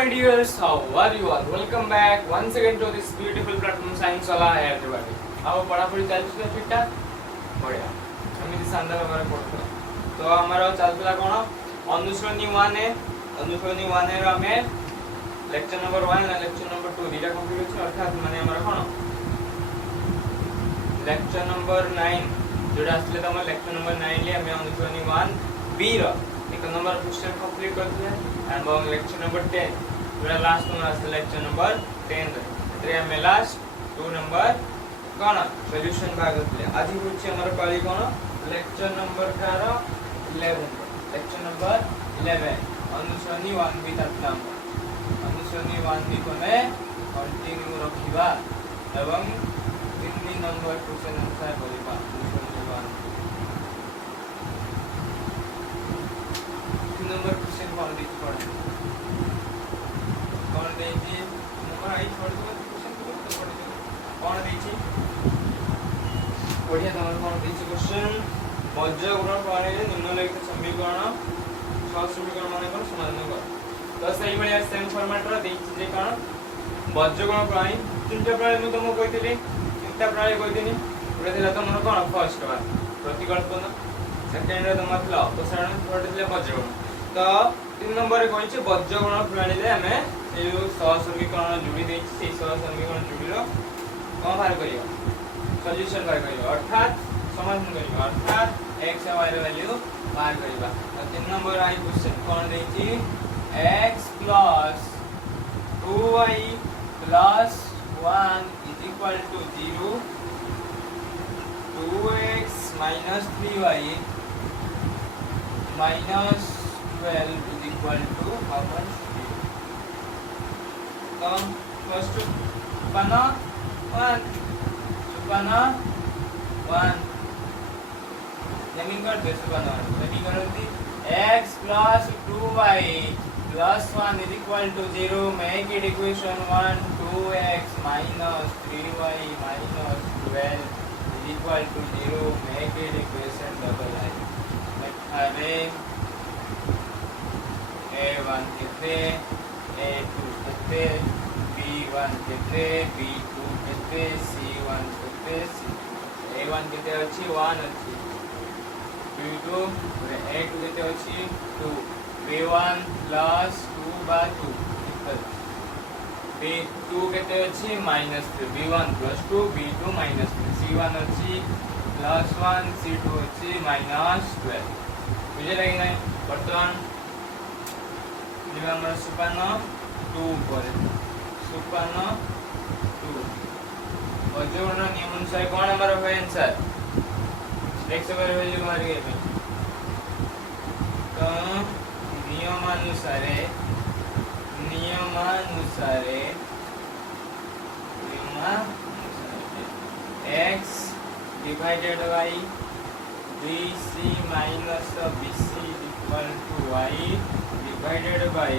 my dears, how are you all? Welcome back once again to this beautiful platform Science वाला है everybody. अब पढ़ापढ़ी चालू है ठीक ठाक बढ़िया एमती शानदार भाव पढ़ुला तो आमर चलता कौन अनुश्रेणी 1 है अनुश्रेणी 1 है आम लेक्चर नंबर 1 और लेक्चर नंबर 2 दुटा कंप्लीट हो अर्थात माने आमर कौन लेक्चर नंबर 9 जोड़ा आसले तुम लेक्चर नंबर 9 ले आम अनुश्रेणी 1 बी रो एक नंबर क्वेश्चन कंप्लीट करथिले एंड लेक्चर नंबर 10 जोड़ा लास्ट तुम आसले लेक्चर नंबर 10 रे आम लास्ट 2 नंबर कौन सॉल्यूशन भाग करथिले आज होछि हमर पाली कौन लेक्चर नंबर 11 लेक्चर नंबर 11 अनुश्रेणी 1 बी तत्नाम अनुश्रेणी 1 बी को में कंटिन्यू रखिबा एवं 3 नंबर क्वेश्चन आंसर करिबा नंबर क्वेश्चन कौन दी पढ़ा कौन देजी नंबर आई छोड़ दो क्वेश्चन को तो पढ़ दो कौन देजी बढ़िया तमर कौन देजी क्वेश्चन वज्र गुण प्रणाली निम्नलिखित समीकरण छह समीकरण माने कोन समाधान कर तो सही बलिया सेम फॉर्मेट रो देजी जे कोन वज्र गुण प्रणाली तीनटा प्रणाली मु तुमको कहितली तीनटा प्रणाली कहितनी पुरा थिला तमर कोन फर्स्ट बार प्रतिकल्पन सेकंड रे तमर थिला अपसारण थर्ड थिला वज्र गुण तो 3 नंबर रे कहिछि वज्र गुण प्रणाली रे हमें ए जो सहसमीकरण जोड़ी देछि से सहसमीकरण जोड़ी रो कोन बाहर करियो सॉल्यूशन बाहर करियो अर्थात समाधान करियो अर्थात x और y रो वैल्यू बाहर करिबा तो 3 नंबर आई क्वेश्चन कोन देछि x plus 2y plus 1 is equal to 0 2x minus 3y minus 12 is equal to how much? So first Supana 1 naming कर दे Supana naming करती x plus 2y plus 1 is equal to 0 make it equation 1 2x minus 3y minus 12 is equal to 0 make it equation double I like A1 कितने A2 कितने B1 कितने B2 कितने C1 कितने A1 कितने अच्छी 1 अच्छी B2 और A2 कितने अच्छी 2 B1 plus 2 by 2 B2 कितने अच्छी minus 3 B1 plus 2 B2 minus 3 C1 अच्छी plus 1 C2 अच्छी minus 12 मुझे लगी नहीं वर्तमान हमर सुपर्ण 2 पर सुपर्ण 2 वज्र गुण नियम अनुसार कौन हमारा होय आंसर x पर वैल्यू मार गए तो नियम अनुसार x divided by bc minus bc equal to y divided by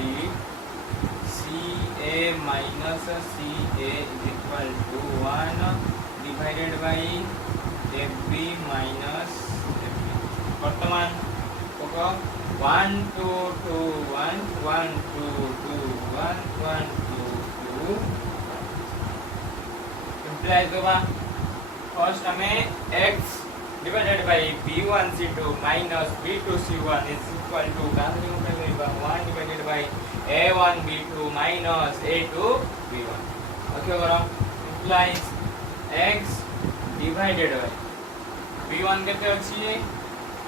CA minus CA is equal to 1 divided by FB minus FB. वर्तमान को 1 2 2 1 1 2 2 1 1 2 2 इम्प्लाई होगा फर्स्ट हमें x divided by b1 c2 minus b2 c1 is equal to 1 divided by a1 b2 minus a2 b1 okay करो implies x divided by b1 केते अछि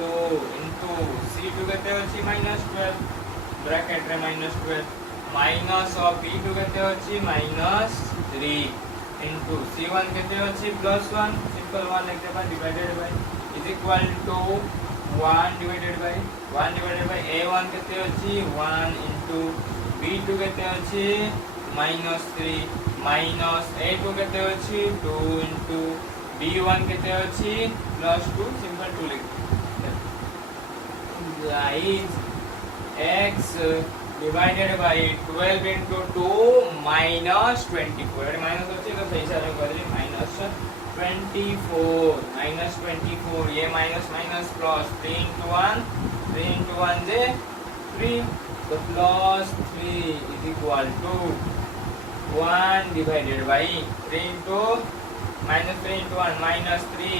2 into c2 केते अछि -12 bracket रे -12 माइनस ऑफ b2 केते अछि -3 into c1 केते अछि +1 सिंपल 1 लिख देबा divided by is equal to 1 divided by a1 केते अछि 1 into b2 केते अछि -3 माइनस a2 केते अछि 2 into b1 केते अछि +2 सिंपल 2 लिख guys x divided by 12 into 2 minus 24 अरे माइनस होची तो सही से हम करेंगे minus 24 ये माइनस माइनस प्लस 3 into 1 जे 3 तो plus 3 is equal to 1 divided by 3 into minus 3 into 1 minus 3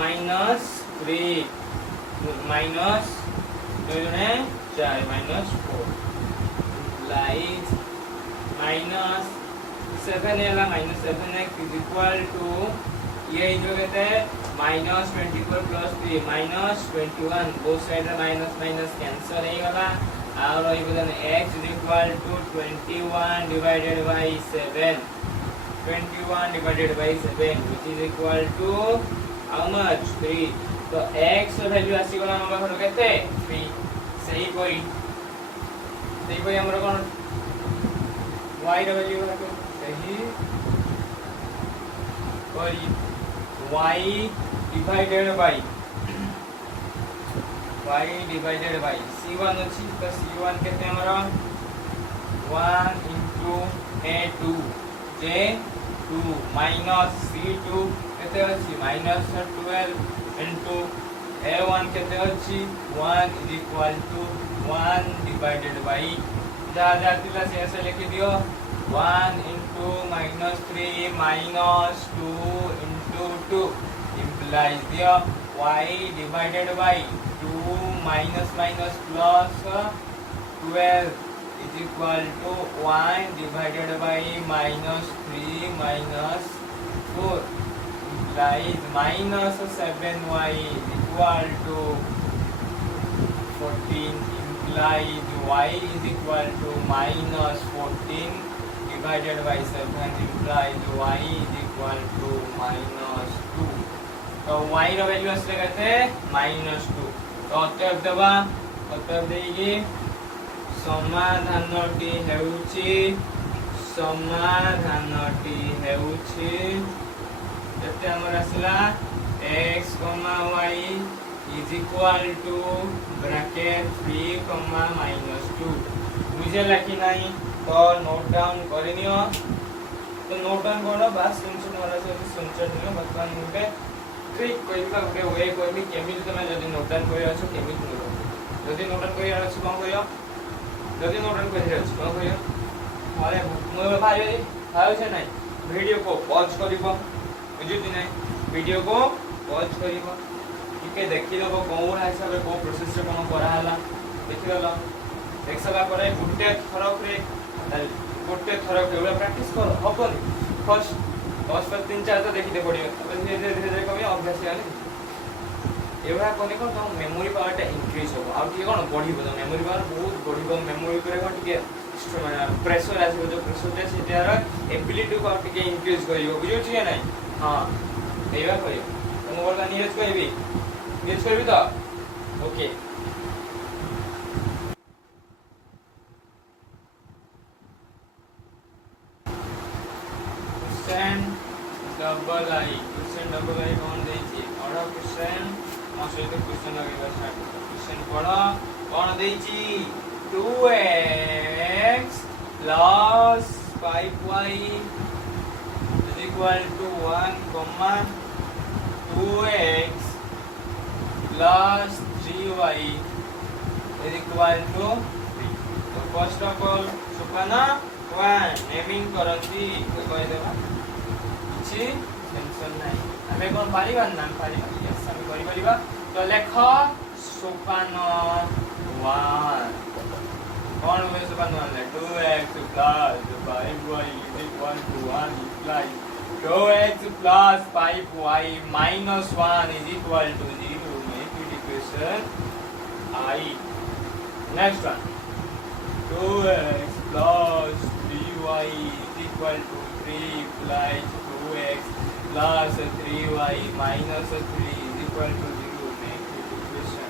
minus 3 minus 2 4 minus 4 implies minus 7 है minus 7x is equal to ये जो कहते हैं minus 24 plus 3 minus 21 both side minus minus cancel नहीं होगा और ये बदन x is equal to 21 divided by 7 21 divided by 7 which is equal to how much 3 तो x वैल्यू आसी गला हम बाखर कहते 3 सही कोई हमरो कोन y ର वैल्यू बाखर सही और y divided by c1 अछि तो c1 केते हमरा 1 into a2 j2 minus c2 केते अछि minus 12 into a1 केते अछि 1 is equal to 1 divided by जा जातिला से ऐसे लिख दियो 1 into minus 3 minus 2 into 2 implies the y divided by 2 minus minus plus 12 is equal to 1 divided by minus 3 minus 4 implies minus 7y is equal to 14 implies y is equal to minus 14 divided by 7 implies y is equal to minus 2 तो y ର value असले कहते -2 तो अतएव देबा अतएव देगी समाधानटी हेउची जते हमर असला x, y is equal to bracket 3, -2 बुझे लखी नहीं तो नोट डाउन करनियो तो नोट डाउन करो बस स्क्रीनशॉट वाला से स्क्रीनशॉट नियो बर्तमान मुबे ट्रिक कोइबा गुटे वे कोइबी केमिल तमे जदी नोट डाउन करि अछु केमिल नुरो जदी नोट डाउन करि अछु कोन करियो जदी नोट डाउन करि अछु कोन करियो अरे मोबाइल भाई छै नै वीडियो को पॉज करिवो बुझिति नै वीडियो को पॉज करिवो टिके देखि लेबो कोन हिसाब रे को प्रोसेस से कोन करा हला देखि लेलो देख सला परे गुटे थरक रे गोटे थरक एवला प्रैक्टिस कर हबनी फर्स्ट 10 पर 3 4 तो देखिते पड़ियो अब धीरे धीरे कमी अभ्यास यानी एवला कोने को तो मेमोरी पावर टा इंक्रीज हो आ कि कोन बढ़िबो तो मेमोरी पावर बहुत बढ़िबो मेमोरी करे कोन टिके प्रेशर आसी जो प्रेशर जे सेटार एबिलिटी को टिके इंक्रीज करियो बुझियो छी नै हां एवा करियो तो मोबाइल का नीरज करबी तो ओके डबल आई कौन देछि और क्वेश्चन मास्टर तो क्वेश्चन लगेगा स्टार्ट क्वेश्चन पढ़ो कौन देछि 2x plus 5y is equal to 1 comma 2x plus 3y is equal to 3 तो फर्स्ट ऑफ ऑल सुपाना 1 नेमिंग करंती तो कहि देबा छी टेंशन नहीं हमें कौन पारिबा नाम पारिबा यस हम करि परिबा तो लेख सोपान 1 कौन होय सोपान 1 2x plus 5y is equal to 1 implies 2x plus 5y minus 1 is equal to 0 make it equation I next one 2x plus 3y is equal to 3 implies 2x plus 3y minus 3 is equal to 0 make it equation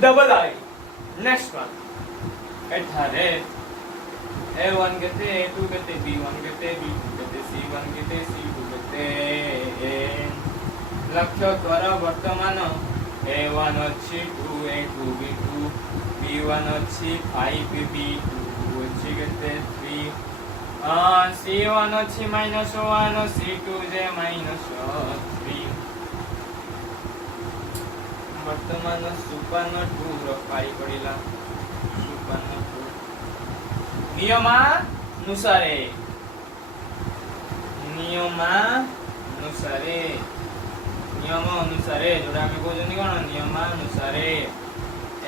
double I next one एठारे a1 केते a2 केते b1 केते b2 केते c1 केते c2 केते लक्ष्य कर वर्तमान a1 अछि 2 a2 b2 b1 अछि 5 b2 अछि केते 3 c1 अछि -1 c2 जे -3 वर्तमान सुपन 2 रो पाई पडिला सुपन 2 नियमानुसारे नियम अनुसारे जोटा हम कहते कौन नियमानुसारे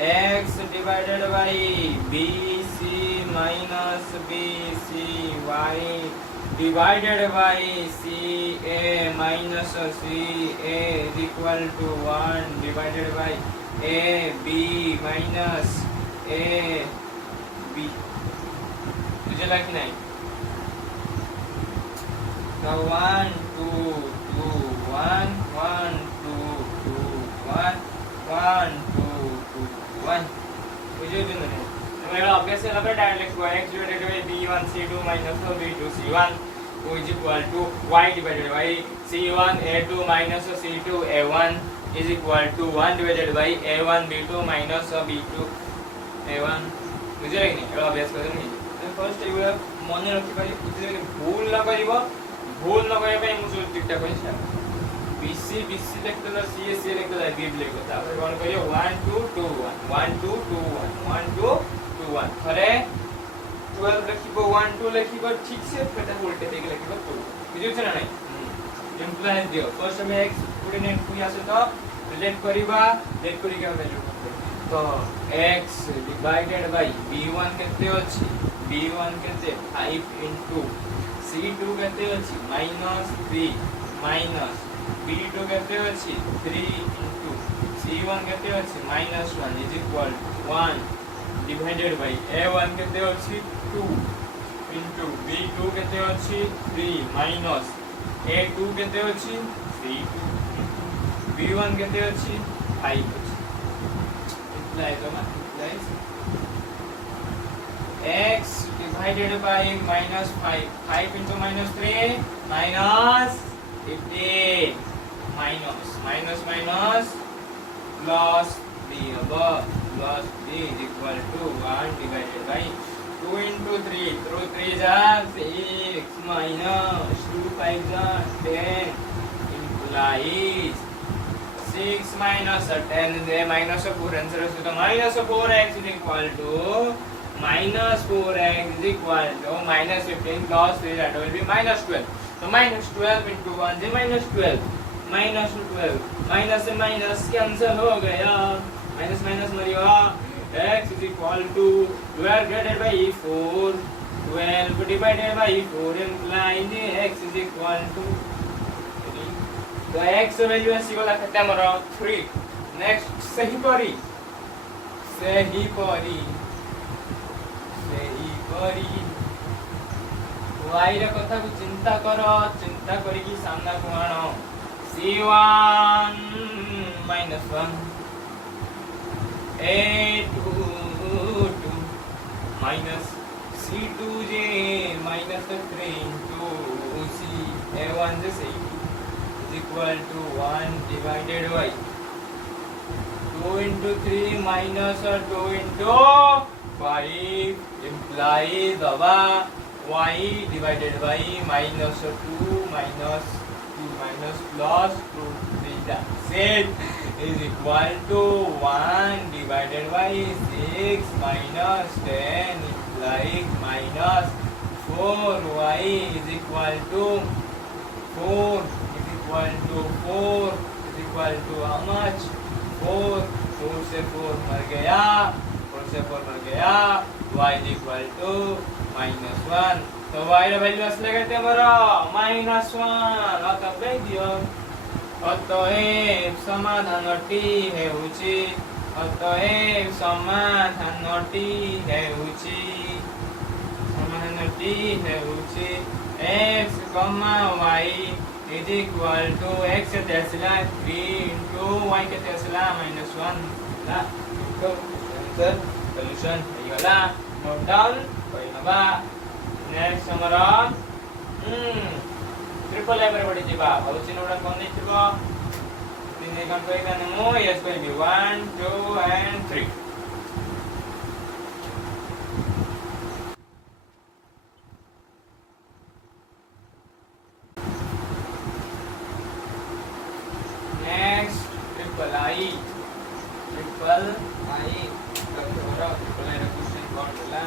x divided bye bc minus bc y divided bye ca minus ca is equal to 1 divided bye ab minus ab तुझे लग नहीं तो 1 2 2 1 1 2 2 1 1 2 2 1 बुझे जो नहीं तो मेरा अभ्यास है लगा डायरेक्ट लिखो x divided bye b1 c2 minus b2 c1 is equal to y divided by c1 a2 minus c2 a1 is equal to 1 divided by a1 b2 minus b2 a1 बुझे नहीं एला अभ्यास कर नहीं फर्स्ट एगुला मन रखि पारि भूल न करिवो भूल न करे पे मु टिकटा कहि स्टार्ट बीसी बीसी लेखला सीए सीए लेखला बी लेखला तापर कोन करियो 1 2 2 1 1 2 2 1 1 2 2 1 थरे 12 लेखिबो 1 2 लेखिबो ठीक से फेटा उल्टे देके लेखिबो 2 बुझियो छ ना नहीं इंप्लाइज दियो फर्स्ट में x कोऑर्डिनेट कुई आसे तो रिलेट करिबा लेट करी के वैल्यू तो x डिवाइडेड बाय b1 केते अछि b1 केते 5 into c2 केते अछि -3 माइनस b2 केते अछि 3 into c1 केते अछि -1 is equal to 1 divided by a1 केते अछि 2 into b2 केते अछि 3 minus a2 केते अछि 3 b1 केते अछि 5 अछि इम्प्लाइज हो implies x divided by -5 5 into -3 minus 15 minus plus b above plus b is equal to 1 divided by 2 into 3 through 3 are 6 minus 2 5 are 10 implies 6 minus 10 the minus 4 answer is so minus 4x is equal to minus 4x is equal to minus 15 plus 3 that will be minus 12 so minus 12 into 1 is minus 12 minus 12 minus से minus cancel हो गया minus minus मरियो x is equal to 12 divided by 4 12 divided by 4 implies x is equal to 3 तो x value ऐसी वाला कितना मरो 3 next सही परी y रे कथा को चिंता करो चिंता करी की सामना को आनो c1 -1 a2 2 minus c2 j minus 3 into c a1 j c2 is equal to 1 divided by 2 into 3 minus 2 into 5 implies y divided by minus 2 minus 2 minus plus 2 that's it is equal to 1 divided by 6 minus 10 implies minus 4y is equal to 4 is equal to 4 is equal to how much 4 4 से 4 मर गया 4 से 4 मर गया y is equal to -1 तो y ର value ଆସିଲା କେତେ ଆମର -1 ଅତএବ ଦିଅ ଅତএବ ସମାଧାନଟି ହେଉଛି x, y is equal to x केते आसिला 3 into y केते आसिला -1 ला तो आंसर सॉल्यूशन ହେଇଗଲା नोट डाउन करिनबा नेक्स्ट हमरा ट्रिपल एम रे बडी जिबा बहुत चिन्हडा कोन नै थिबो तीन एकन कोइ काने मो यस कहबी 1 2 and 3 next triple I triple I रे क्वेश्चन कोन होला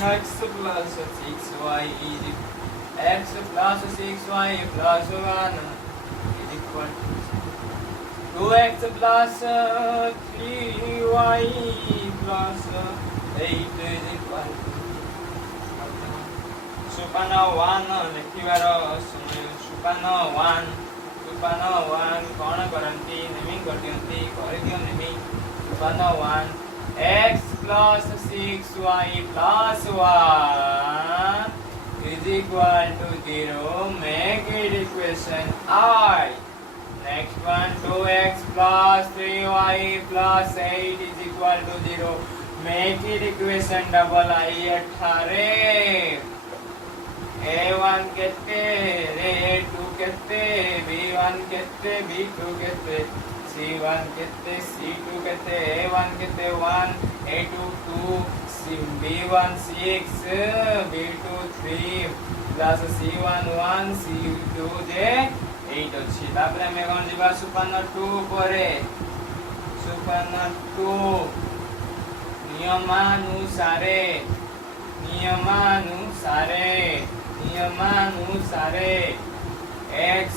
x plus 6y is x plus 6y plus 1 is equal to 2x plus 3y plus 8 is equal to सोपान 1 लिखिबार समय सोपान 1 कौन करती नेमिंग कर दियंती कर दियो नेमी सोपान 1 x plus 6y plus 1 is equal to 0. Make it equation I. Next one, 2x plus 3y plus 8 is equal to 0. Make it equation double I अठारे. A1 कहते, A2 कहते, B1 कहते, B2 कहते, C1 कहते, C2 कहते, A1 कहते 1, A2 2, B1 6, B2 3 plus C1 1, C2 जे 8 अच्छी. तापरे हमें कौन जीवा सुपन 2 परे सुपन 2 नियमानुसारे x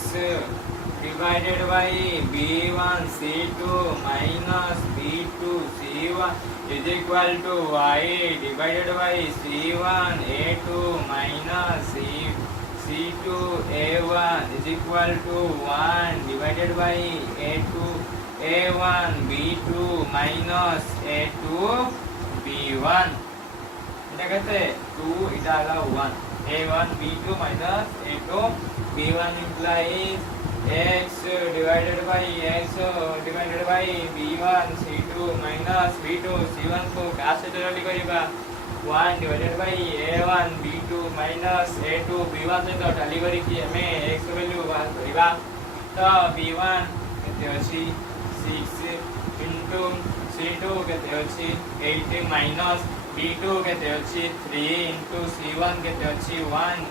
divided by b1 c2 minus b2 c1 is equal to y divided by c1 a2 minus c2 a1 is equal to 1 divided by a2 a1 b2 minus a2 b1 এটা कहते 2 এটা आला 1 a1 b2 minus a2 b1 implies x divided by b1 c2 minus b2 c1 को कैसे divide करिबा 1 divided by a1 b2 minus a2 b1 से तो टाली करी कि हमें x वैल्यू बात करिबा तो b1 केते अछि 6 into c2 केते अछि 8 minus b2 केते अछि 3 into c1 केते अछि 1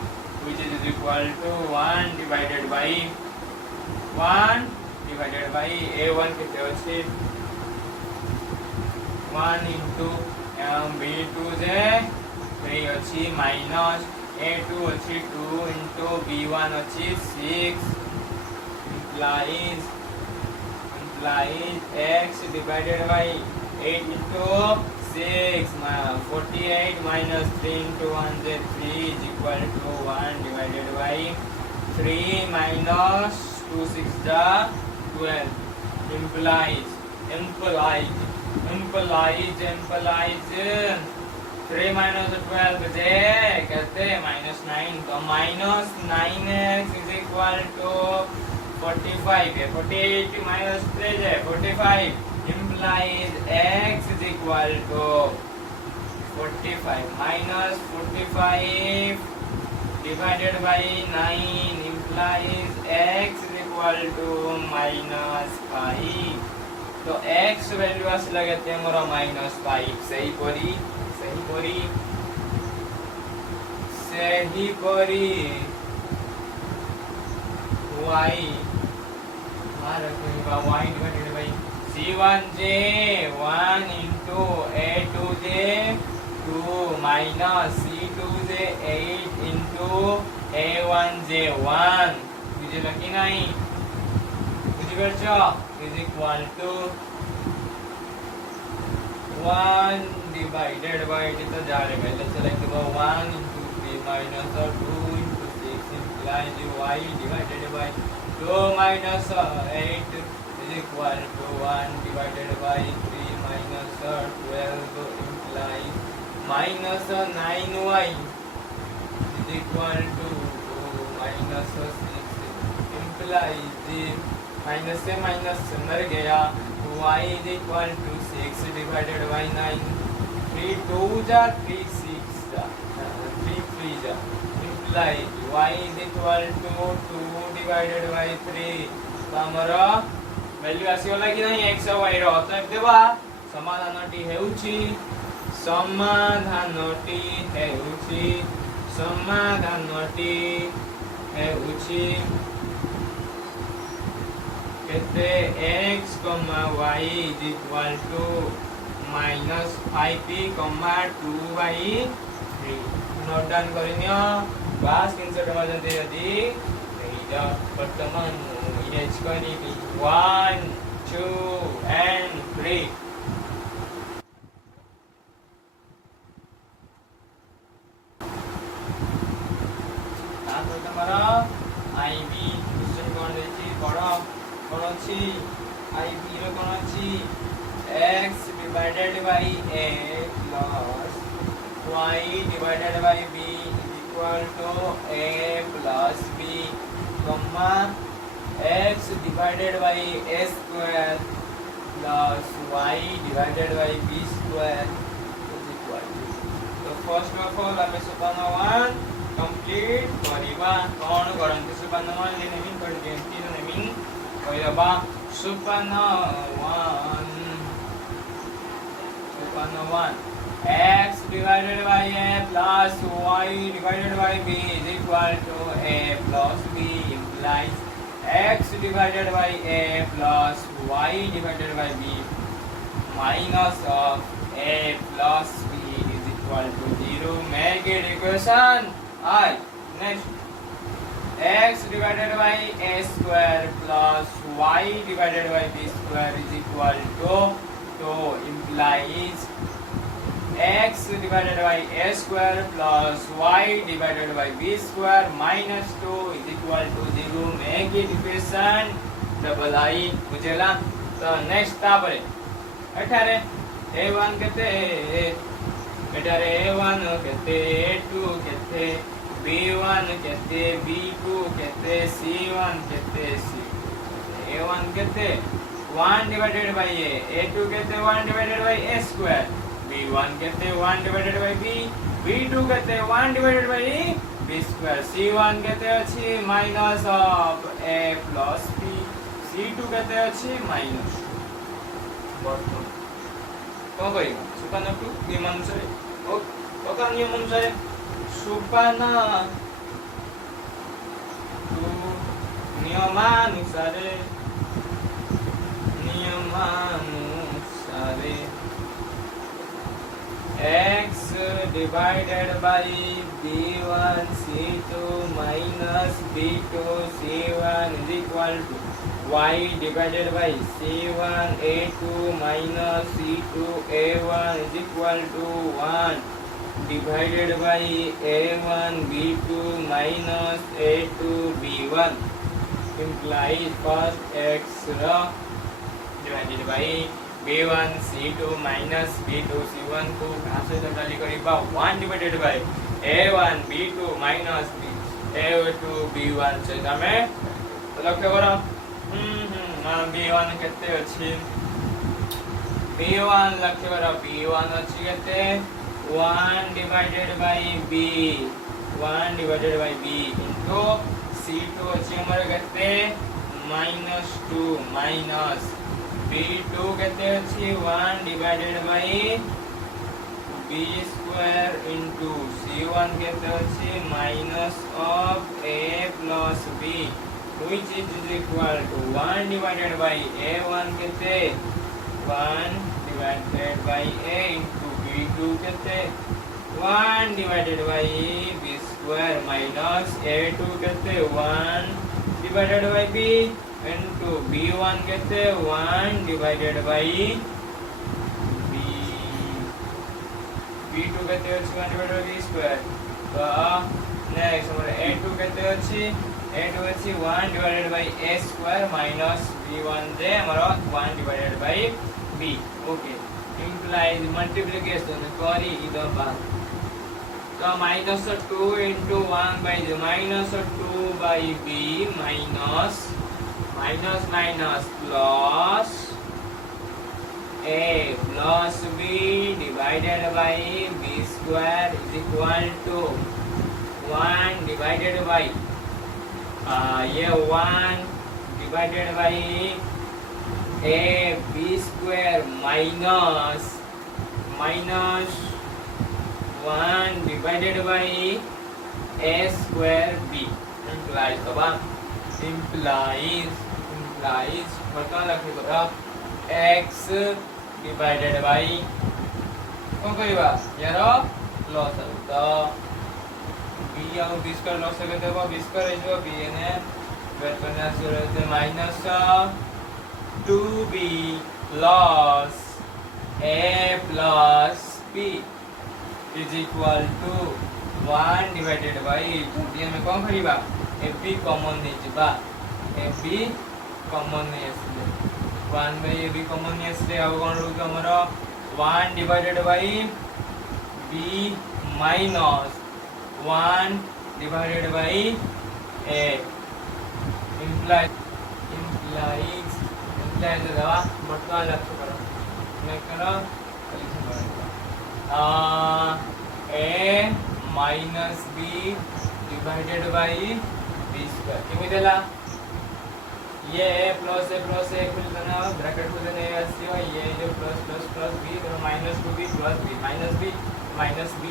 which is equal to 1 divided by a1 केते अछि 1 into b2 जे 3 अछि minus a2 अछि 2 into b1 अछि 6 implies x divided by 8 into 6 48 minus 3 into 1 is 3 is equal to 1 divided by 3 minus 2 6 12 implies 3 minus 12 जे कहते minus 9 तो minus 9x is equal to 45 है 48 minus 3 है 45 implies x is equal to 45 minus 45 divided by 9 implies x is equal to minus 5 तो x value आस लगते मोर minus 5 सही परी y मार कोइबा y divided by c1 j 1 into a2 j 2 minus c2 j 8 into a1 j 1 बुझिल कि नहीं बुझि परछो is equal to 1 divided by it तो जारे पहले सेलेक्ट करो 1 into 3 minus 2 into 6 implies y divided by 2 minus 8 is equal to 1 divided by 3 minus 12 implies minus 9y is equal to 2 minus 6 implies minus से minus मर गया y is equal to 6 divided by 9 3 2 जा 3 6 जा 3 3 जा implies y is equal to 2 divided by 3 तो हमरा value आसीगला कि नहीं x और y रो तो देबा समाधानटी हेउची कहते x, y is equal to minus 5p, 2y 3 note down करिनियो बास स्क्रीनशॉट मजन दे दी एइजा वर्तमान इरेज करी 1 2 and 3 तापर तमरा आईबी क्वेश्चन कोन देछि बड़ कोन अछि आईबी रो कोन अछि x divided by a plus y divided by b is equal to a plus b comma x divided by a square plus y divided by b square is equal to so first of all हमें सोपान 1 complete करिबा कोन करंती सोपान 1 ले naming कर देंती naming कइबा Sopan 1 x divided by a plus y divided by b is equal to a plus b implies x divided by a plus y divided by b minus of a plus b is equal to 0 make it equation I next x divided by a square plus y divided by b square is equal to implies x divided by a square plus y divided by b square minus 2 is equal to 0 make it equation double I बुझेला तो next तापरे एठारे a1 केते एठारे a1 केते a2 केते b1 केते b2 केते c1 केते c a1 केते 1 divided by a2 केते 1 divided by a square b1 कहते 1 divided by b b2 कहते 1 divided by b square c1 कहते अछि minus of a plus b c2 कहते अछि minus बर्तन कोन करी सुपान 2 नियम अनुसार ओ का नियम अनुसार सुपान 2 नियमानुसार x divided by b1 c2 minus b2 c1 is equal to y divided by c1 a2 minus c2 a1 is equal to 1 divided by a1 b2 minus a2 b1 implies first x divided by b1 c2 minus b2 c1 को कहां से totally करिबा 1 divided by a1 b2 minus a2 b1 से हमें लक्ष्य करो b1 केते अछि b1 लक्ष्य करो b1 अछि केते 1 divided by b 1 divided by b into c2 अछि हमर केते -2 minus b2 कहते अच्छी 1 divided by b square into c1 कहते अच्छी minus of a plus b which is equal to 1 divided by a1 कहते 1 divided by a into b2 कहते 1 divided by b square minus a2 कहते 1 divided by b into b1 कहते 1 divided by b b2 कहते अच्छी 1 divided by b square तो next हमारे a2 कहते अच्छी a2 अच्छी 1 divided by a square minus b1 जे हमारा 1 divided by b okay implies multiplication करी इधर बात तो minus 2 into 1 by the minus 2 by b minus plus a plus b divided by b square is equal to 1 divided by ये 1 divided by a b square minus 1 divided by a square b implies बर्तमान लखी बता x divided by कौन करिबा यार loss है तो B और बी स्क्वायर लॉस है तो बी स्क्वायर है जो बी ने वेट करना शुरू होते माइनस 2b लॉस a plus b is equal to 1 divided by ये हमें कौन करिबा ab कॉमन नहीं जिबा ab कॉमन नहीं आसले 1 बाय ab कॉमन नहीं आसले आ कोन रहू हमरो 1 divided bye b minus 1 divided by a implies दवा वर्तमान लक्ष्य करो मैं करो a minus b divided by b square किमी देला ये a खुल देना ब्रैकेट खुल देना आसीबा ये जो प्लस प्लस प्लस b तो minus 2b plus b minus b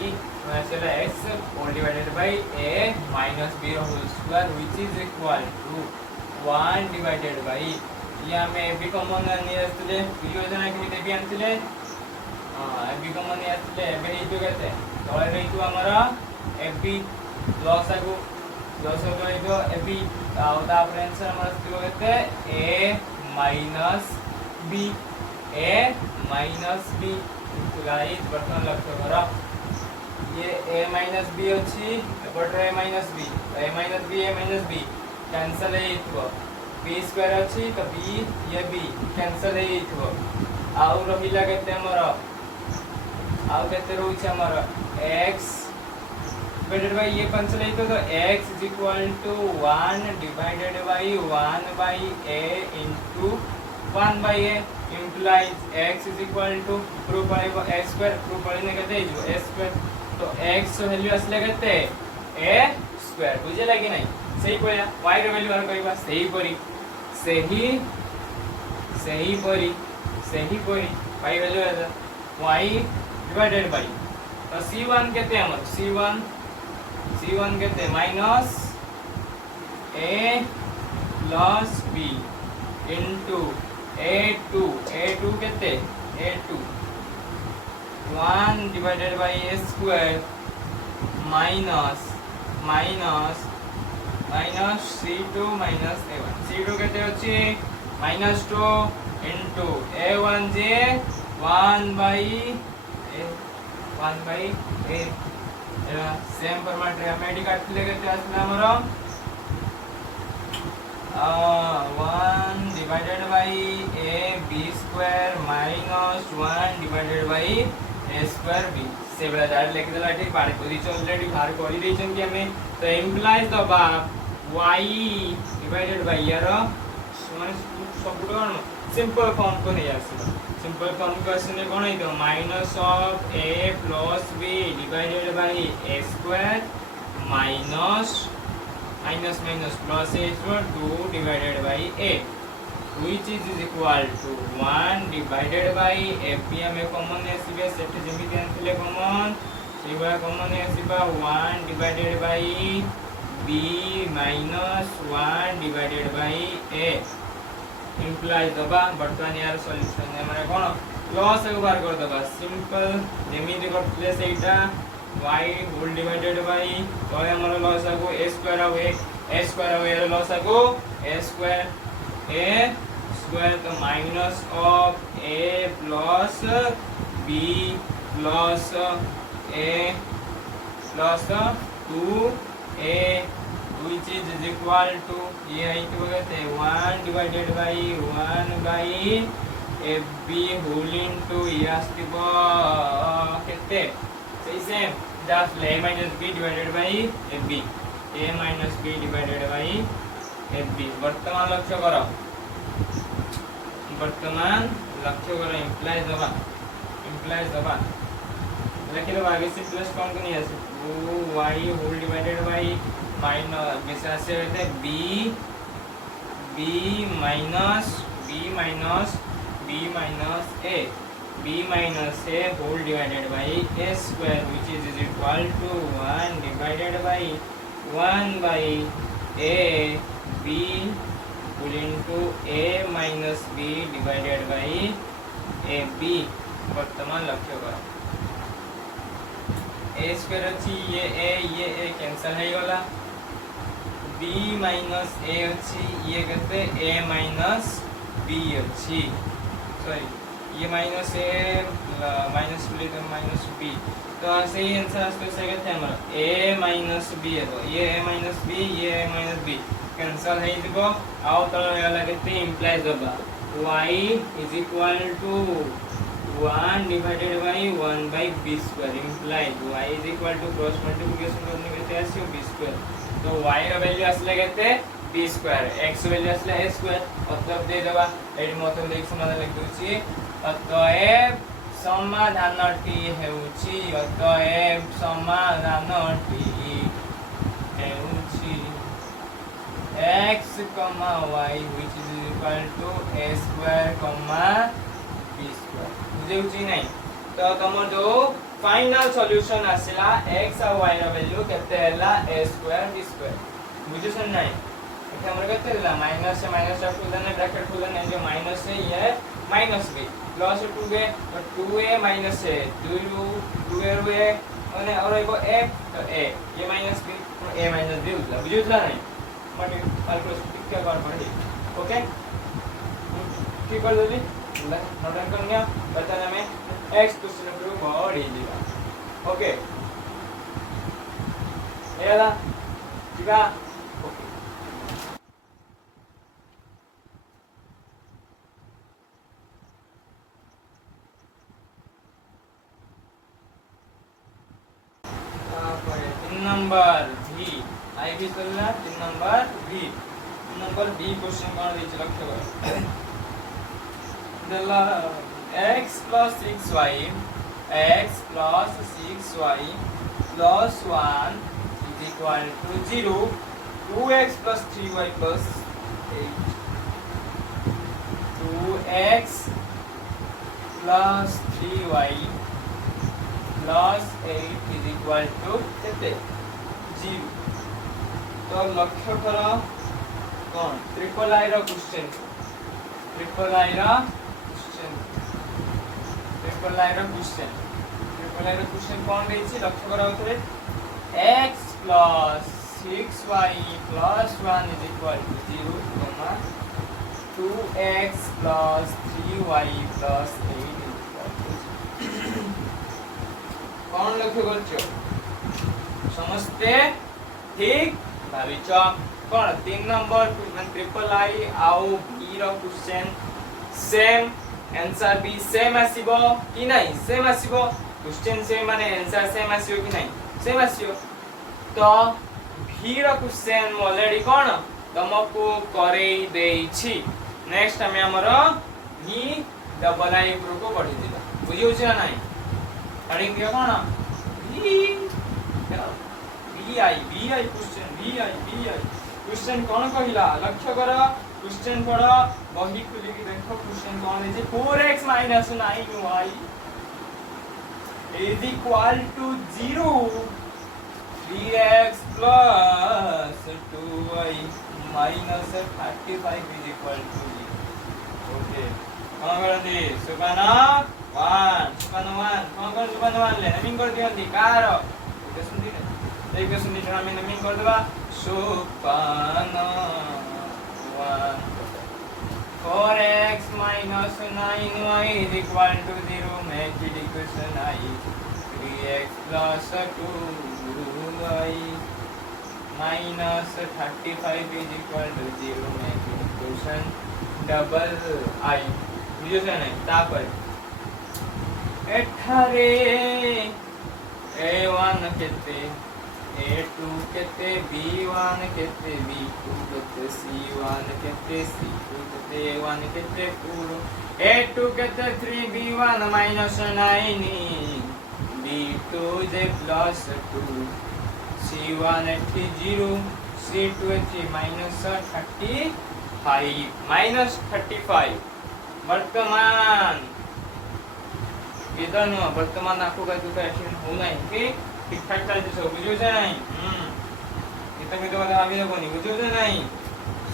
चला x whole divided by a minus b whole square which is equal to 1 divided by या में b कॉमन नहीं आसले b योजना कि देबी आनथिले b कॉमन नहीं आसले एबे हेतु केते तळे हेतु हमरा ab लॉस आगु हेतु ab ता आंसर हमरा आसथिबो केते a माइनस b गाइस वर्तमान लक्ष्य करो ये a माइनस b अछि एपट a माइनस b कैंसिल हेतु b स्क्वायर अछि तो b ये b कैंसिल हेतु आउ रहिला केते हमर आउ केते रहउछ हमर x डिवाइडेड बाय ये कैंसिल हेतु तो x is equal to 1 divided by 1 by a into 1 by a implies x is equal to proof पड़ेगा x स्क्वायर प्रूफ पड़ने केते जो a स्क्वायर तो x वैल्यू असले केते a स्क्वायर बुझे लागी नहीं सही पया y रे वैल्यू आर करिबा सही परी y वैल्यू है y डिवाइडेड बाय तो c1 केते हमर c1 केते minus a plus b into a2 केते a2 1 divided by a square minus c2 minus a1 c2 केते अछि -2 इनटू a1 जे 1 बाय a एरा सेम फॉर्मेट रे हम काटले केते आसला हमरो 1 divided by a b square minus 1 divided by a square b से बड़ा डायरेक्ट लिख देला ठीक बारे पोजीशन ऑलरेडी बाहर कर देछन कि हमें तो implies the y divided bye यार माने सब गुण सिंपल फॉर्म को नहीं आसीबा सिंपल फॉर्म को आसने कोन है तो minus of a plus b divided by a square minus plus a equal 2 divided by a which is equal to 1 divided by f हमें कॉमन आसीबे सेट जेमिति आनथिले कॉमन सेबा common आसीबा 1 divided by b minus 1 divided by a implies दबा वर्तमान यार solution हमरे कोन loss एक बार कर दबा simple जेमिति करथिले सेटा y होल डिवाइडेड बाय तो हमर लॉस आगो a स्क्वायर हुए लॉस आगो a स्क्वायर तो minus of a plus b plus a plus 2a which is equal to ये है तो कहते हैं 1 divided by 1 by ab whole into ये आस्तिबो केते सही से just a minus b divided by ab a minus b divided by ab वर्तमान लक्ष्य करो implies दबा लेकिन आगे से प्लस कौन को नहीं आसे वो y whole divided by minus बेसा से होता है b minus a whole divided by a square which is equal to 1 divided by 1 by a b whole into a minus b divided by a b वर्तमान लक्ष्य करो ए square अछि ये ए cancel हे गला b माइनस a अछि ये केते a minus b अछि सॉरी ये माइनस a माइनस b तो माइनस b तो सही आंसर आसतो से केते हमर a माइनस b हेबो ये a माइनस b ये a माइनस b कैंसिल हे दिबो आउ तळ गला केते इंप्लाइज होबा y is equal to 1 divided by 1 by b square implies y is equal to cross multiplication करने केते आसियो b square तो y रा वैल्यू असले केते b square x वैल्यू असले a square मतलब दे देबा एडी मतलब देख समाधान लिख दोछि अतएव समाधानटी हेउछि अतएव समाधानटी हेउछि x, y which is equal to a square, b square बुझेउछि नै तो तमर जो फाइनल सॉल्यूशन आसिला x और y रा वैल्यू केते हला a square b square बुझुसन नै एटा हमर केते हला माइनस से माइनस रख देने ब्रैकेट खोल देने जो माइनस है ये माइनस b प्लस 2a और 2a माइनस a 2a माने और एगो a तो a ये माइनस b और a माइनस b होता बुझुसला नै मटे कैलकुलेशन ठीक कर पड़ी ओके ठीक कर देली नोट कर गया बताने में x क्वेश्चन को बॉडी दिया ओके एला ठीक है ओके नंबर v आई भी करला 3 नंबर b क्वेश्चन कौन दी लक्ष्य कर देला x plus 6y plus 1 is equal to 0 2x plus 3y plus 8 2x plus 3y plus 8 is equal to कितने 0 तो लक्ष्य करो कौन ट्रिपल आई रा क्वेश्चन कौन देछि लक्ष्य करो उतरे x plus 6y plus 1 is equal to 0 comma 2x plus 3y plus 8 is equal to कौन लक्ष्य करछो समझते ठीक भाविच कौन 3 नंबर ट्रिपल आई आउ बी रो क्वेश्चन सेम आंसर भी सेम आसीबो कि नहीं सेम आसीबो क्वेश्चन सेम माने आंसर सेम आसीबो कि नहीं सेम आसीबो तो भी रो क्वेश्चन ऑलरेडी कौन तुमको करे देछि नेक्स्ट हमें हमरो भी डबल आई ग्रुप को पढ़ी दिला बुझियो छै ना नहीं पढ़ी दिया कौन vi क्वेश्चन कौन कहिला लक्ष्य कर क्वेश्चन पढ़ बही खुली की देखो क्वेश्चन कौन है 4x - 9y is equal to 0 3x plus 2y minus 35 is equal to 0 okay कौन कर दे सुपाना 1 कौन कर सुपाना 1 ले नमिंग कर दियंती कार ओके सुन दी एक सुनी जरा में नमिंग कर देबा सुपाना 1 4x minus 9y is equal to 0 make it equation I 3x plus 2y minus 35 is equal to 0 make it equation double I बुझियो से नहीं तापर एठारे a1 केते a2 केते b1 केते b2 केते c1 केते c2 केते a1 केते पूरो a2 केते 3b1 minus 9 b2 जे plus 2 c1 एठी 0 c2 एठी minus 35 वर्तमान इधर वर्तमान आपको का दुटा एक्शन होना है कि ठीक ठाक चलते सब बुझियो से नहीं इतना भी तो आगे देखो नहीं बुझियो से नहीं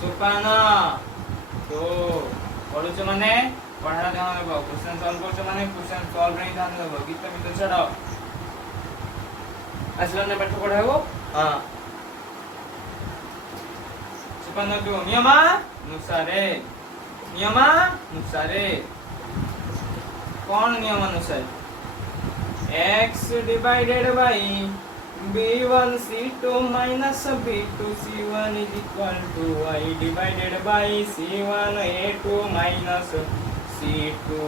सुपाना तो पढ़ुछ माने पढ़ा ध्यान देबो क्वेश्चन सॉल्व करछ माने क्वेश्चन सॉल्व नहीं ध्यान देबो गीत भी तो छड़ाओ आसला ना पाठ पढ़ाबो हां सुपन्नटू नियम अनुसार कौन नियम अनुसार x divided by b1 c2 minus b2 c1 is equal to y divided by c1 a2 minus c2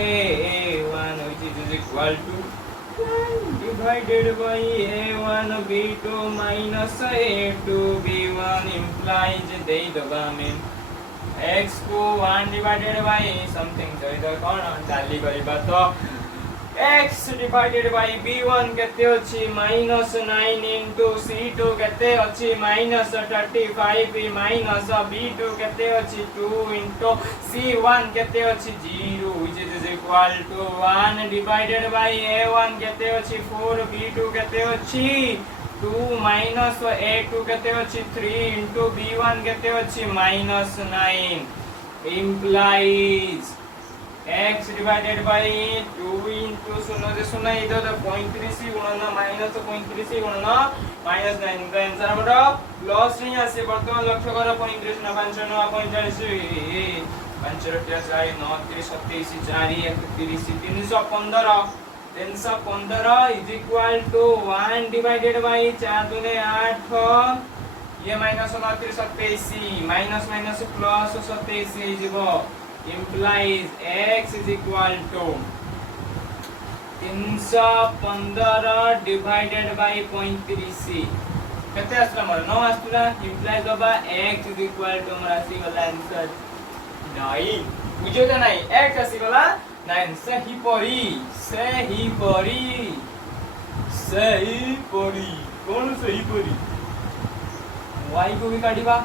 a1 which is equal to divided by a1 b2 minus a2 b1 implies they दबा में x को 1 divided by something तो कौन चाली करबा तो x divided by b1 केते अछि -9 into c2 केते अछि -35 minus b2 केते अछि 2 into c1 केते अछि 0 which is equal to 1 divided by a1 केते अछि 4 b2 केते अछि 2 minus a2 केते अछि 3 into b1 केते अछि -9 implies x divided by 2 into 0 से 0 इधर 35 गुणन माइनस 35 गुणन माइनस 9 का आंसर हमरो प्लस नहीं आसे वर्तमान लक्ष्य कर 35 ना 5 9 45 5 4 4 9 30 27 4 31 315 is equal to 1 divided by 4 दूने 8 ये माइनस 29 27 माइनस माइनस प्लस 27 जीवो implies x is equal to 315 divided by 35 केते आसला मोर 9 आसला implies Baba x is equal to हमरा आसी वाला आंसर 9 बुझो त नहीं x आसी वाला 9 सही पड़ी कौन सही पड़ी y को भी काढिबा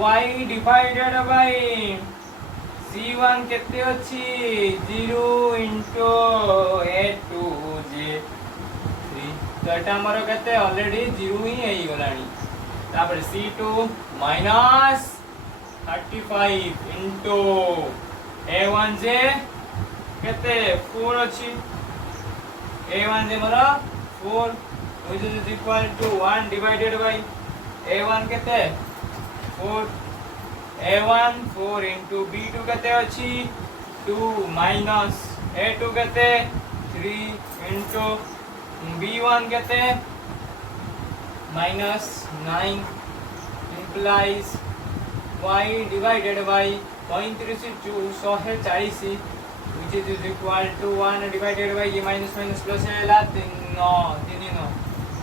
y divided by c1 केते अछि 0 into a2 जे 3 तो एटा हमर केते ऑलरेडी 0 ही हेई गलानी तापर c2 minus 35 into a1 जे केते 4 अछि a1 J more 4 which is equal to 1 divided by a1 केते 4 a1 4 into b2 केते अछि 2 minus a2 केते 3 into b1 केते minus 9 implies y divided by 35 140 which is equal to 1 divided by ये minus minus plus है 3 9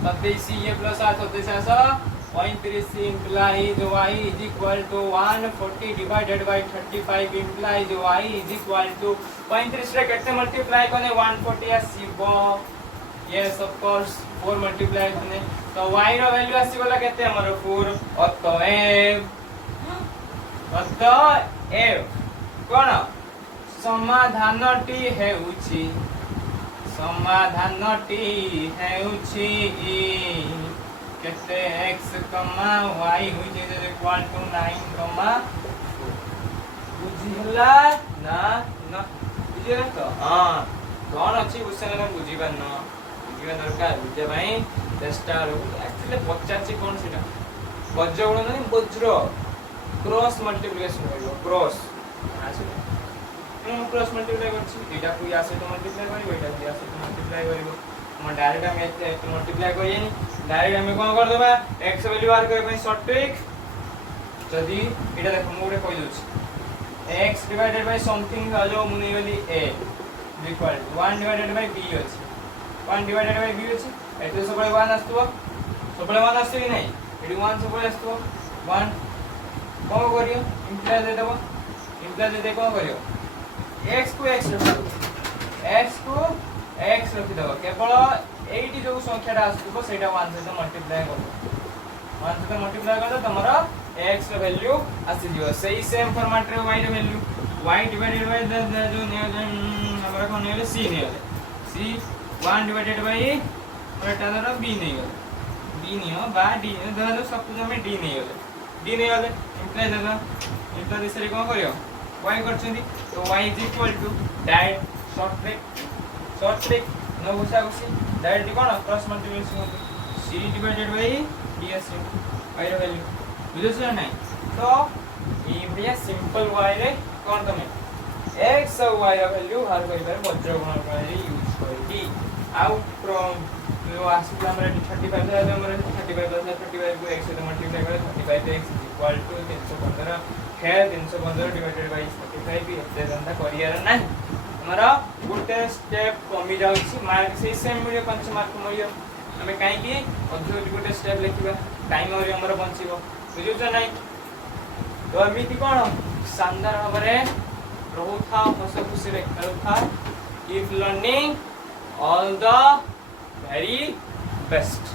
27 ये plus 27 35 implies y is equal to 140 divided by 35 implies y is equal to 35 रे केते multiply कने 140 आसीबो yes of course 4 multiply कने तो y रो value आसीबला केते हमर 4 अतएव कोन समाधानटी हेउछि केते x, y which is equal to 9, बुझिला ना ना बुझिला तो हां कोन अछि क्वेश्चन में बुझिबा न बुझिबा दरकार बुझे भाई चेष्टा एक्चुअली पचाछि कोन सिटा वज्र गुण नहीं वज्र क्रॉस मल्टीप्लिकेशन होइबो क्रॉस क्रॉस मल्टीप्लाई करछि एटा को या से तो मल्टीप्लाई करिवो एटा को या से तो मल्टीप्लाई करिवो हम डायरेक्ट हम मल्टीप्लाई करियनी डायरेक्ट हम कोन कर देबा x वैल्यू बाहर करे पई शॉर्ट ट्रिक जदी एटा देखो मोरे कहि दोछि x divided by something जो मुनी वाली a equal to 1 divided by b अछि 1 divided by b अछि एते सबले 1 आस्तबो सबले 1 आस्तै नै एडी 1 सबले आस्तबो 1 कोन करियो इंप्लाई दे देबो इंप्लाई दे कोन करियो x को x रखि देबो केवल एटी जो संख्याटा आस्तबो सेटा 1 से मल्टीप्लाई करबो 1 से मल्टीप्लाई करदो तमरा x रो वैल्यू आसी दियो सही सेम फॉर्मेट रे y रो वैल्यू y डिवाइडेड बाय जो हमरा कोन नेले c नेले c 1 डिवाइडेड बाय एटा धरो b नेले b नियो बा d धरो सब कुछ में d नेले इंप्लाई देबो इंप्लाई दिसरे कोन करियो y करछंदी तो y is equal to direct short trick न घुसा घुसी डायरेक्टली कौन क्रॉस मल्टीप्लिकेशन होते c divided by ds y ର वैल्यू बुझुछ ना नहीं तो ई भैया सिंपल y रे कौन तमे x और y ର वैल्यू बाहर करि पारे वज्र गुणन प्रणाली यूज करी आउट फ्रॉम जो आसिक हमरा 35 था हमरा 35 था 35 को x से मल्टीप्लाई करे 35x इक्वल टू 315 है 315 डिवाइडेड बाय 35 एते धंदा करियार नहीं हमरा गुटे स्टेप कमी जाउछि मार्क से सेम मिलियो 5 मार्क मिलियो हमें काहे कि अधिक गुटे स्टेप लिखिबा टाइम और हमरा बंचिबो बुझुछ नहीं तो एमिति कोन शानदार भाबरे रहुथा हस खुशी रे खेलुथा keep learning all the very best